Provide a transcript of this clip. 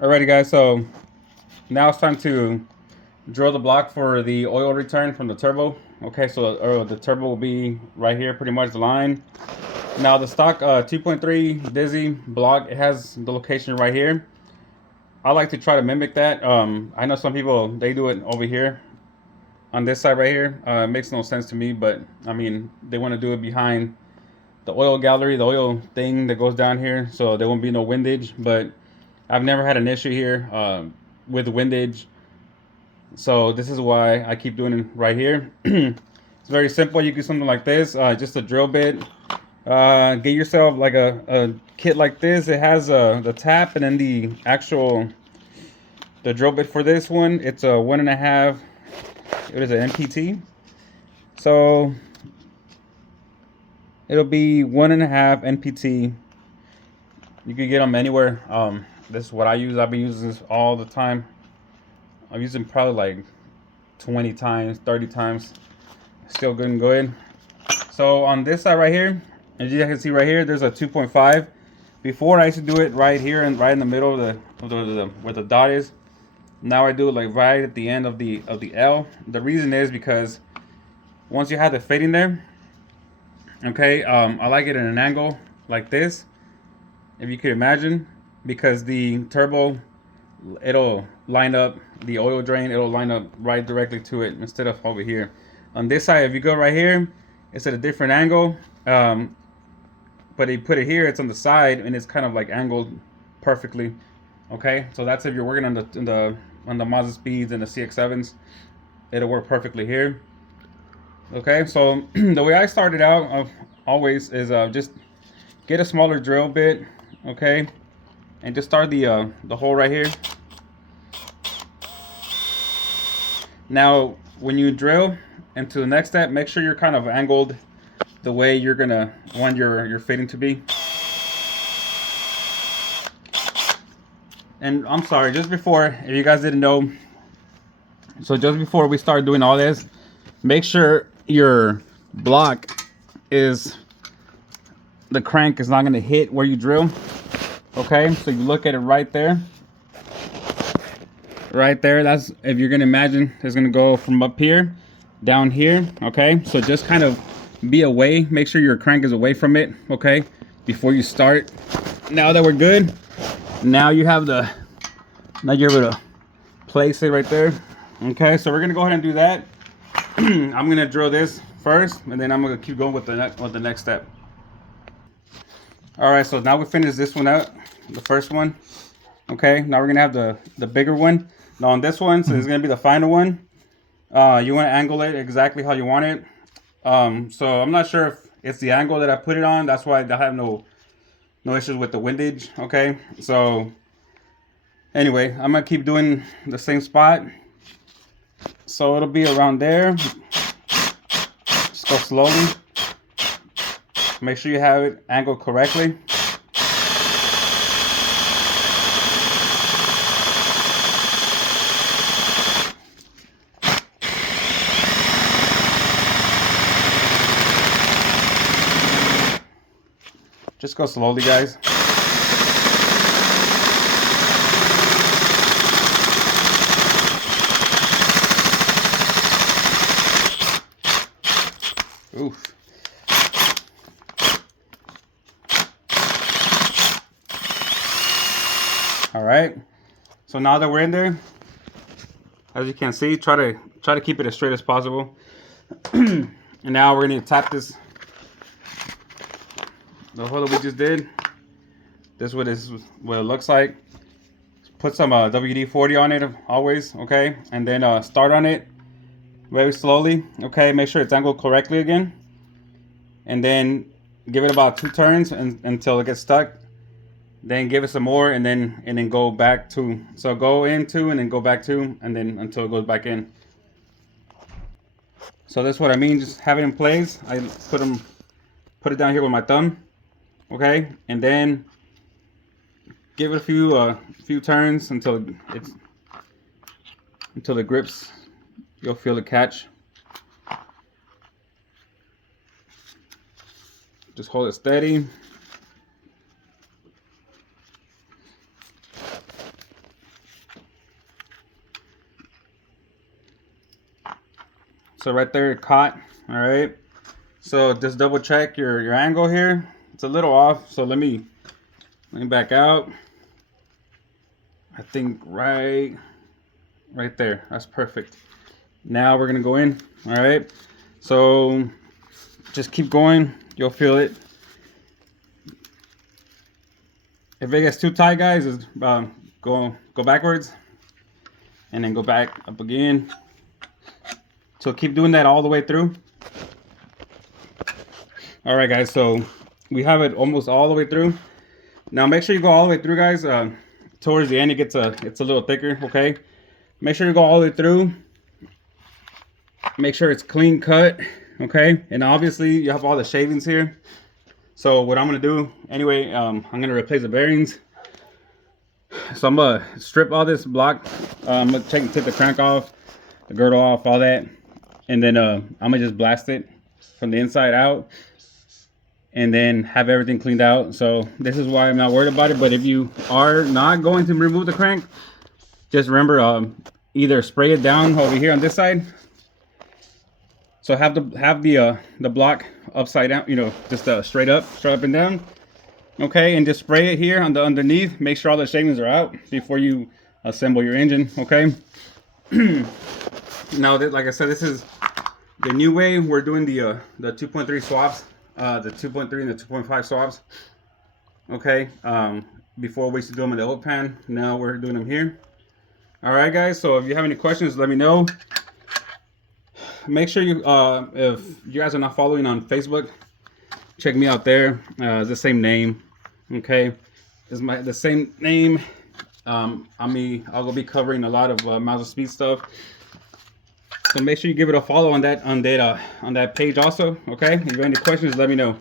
Alrighty guys, so now it's time to drill the block for the oil return from the turbo. Okay, so the turbo will be right here, pretty much the line. Now the stock 2.3 Dizzy block, it has the location right here. I like to try to mimic that. I know some people, they do it over here on this side right here. It makes no sense to me, but I mean, they want to do it behind the oil gallery, the oil thing that goes down here, so there won't be no windage. But I've never had an issue here with windage, so this is why I keep doing it right here. It's very simple. You do something like this, just a drill bit. Get yourself like a kit like this. It has the tap and then the drill bit for this one. It's a 1.5. It is an MPT, so it'll be 1.5 NPT. You can get them anywhere. This is what I use. I've been using this all the time. I'm using probably like 20 times, 30 times. Still good and good. So on this side right here, as you can see right here, there's a 2.5. Before I used to do it right here and right in the middle of where the dot is. Now I do it like right at the end of the L. The reason is because once you have the fitting there, okay, I like it at an angle like this, if you could imagine, because the turbo, it'll line up the oil drain, it'll line up right directly to it instead of over here. On this side, if you go right here, it's at a different angle, but they put it here, it's on the side and it's kind of like angled perfectly. Okay, so that's if you're working on the mazdaspeeds and the CX7s, it'll work perfectly here. Okay, so the way I started out always is just get a smaller drill bit, okay, and just start the hole right here. Now, when you drill into the next step, make sure you're kind of angled the way you're gonna want your fitting to be. And I'm sorry, just before, if you guys didn't know, so just before we start doing all this, make sure your block is, the crank is not going to hit where you drill. Okay, so you look at it right there. Right there, that's, if you're going to imagine, it's going to go from up here down here. Okay, so just kind of be away, make sure your crank is away from it, okay, before you start. Now that we're good, now you have now you're able to place it right there. Okay, so we're going to go ahead and do that. I'm gonna drill this first, and then I'm gonna keep going with the next step. All right, so now we finished this one out, the first one. Okay, now we're gonna have the bigger one. Now on this one, so this is gonna be the final one. You want to angle it exactly how you want it. So I'm not sure if it's the angle that I put it on. That's why I have no issues with the windage. Okay, so anyway, I'm gonna keep doing the same spot. So it'll be around there. Just go slowly. Make sure you have it angled correctly. Just go slowly, guys. Oof. All right. So now that we're in there, as you can see, try to keep it as straight as possible. And now we're going to tap this, the hole that we just did. This is what it looks like. Put some WD-40 on it always, okay? And then start on it very slowly, okay? Make sure it's angled correctly again. And then give it about 2 turns until it gets stuck. Then give it some more, and then go back to, so go into and then go back to, and then until it goes back in. So that's what I mean, just have it in place. I put it down here with my thumb, okay? And then give it a few turns until it grips. You'll feel the catch. Just hold it steady. So right there it caught. All right, so just double check your angle here. It's a little off, so let me back out. I think right there, that's perfect. Now we're gonna go in. All right, so just keep going, you'll feel it. If it gets too tight, guys, is go backwards and then go back up again. So keep doing that all the way through. All right, guys, so we have it almost all the way through. Now make sure you go all the way through, guys. Towards the end, it's a little thicker. Okay, make sure you go all the way through. Make sure it's clean cut. Okay, and obviously you have all the shavings here. So what I'm gonna do anyway, I'm gonna replace the bearings. So I'm gonna strip all this block. I'm gonna take the crank off, the girdle off, all that, and then I'm gonna just blast it from the inside out, and then have everything cleaned out. So this is why I'm not worried about it. But if you are not going to remove the crank, just remember either spray it down over here on this side. So have the block upside down, you know, just straight up and down. Okay, and just spray it here on the underneath. Make sure all the shavings are out before you assemble your engine. Okay. Now, like I said, this is the new way. We're doing the 2.3 swaps, the 2.3 and the 2.5 swaps. Okay. Before we used to do them in the old pan. Now we're doing them here. All right, guys. So if you have any questions, let me know. Make sure you, if you guys are not following on Facebook, check me out there. It's the same name. Okay, it's the same name. I'll be covering a lot of mazdaspeed stuff. So make sure you give it a follow on that page also. Okay. If you have any questions, let me know.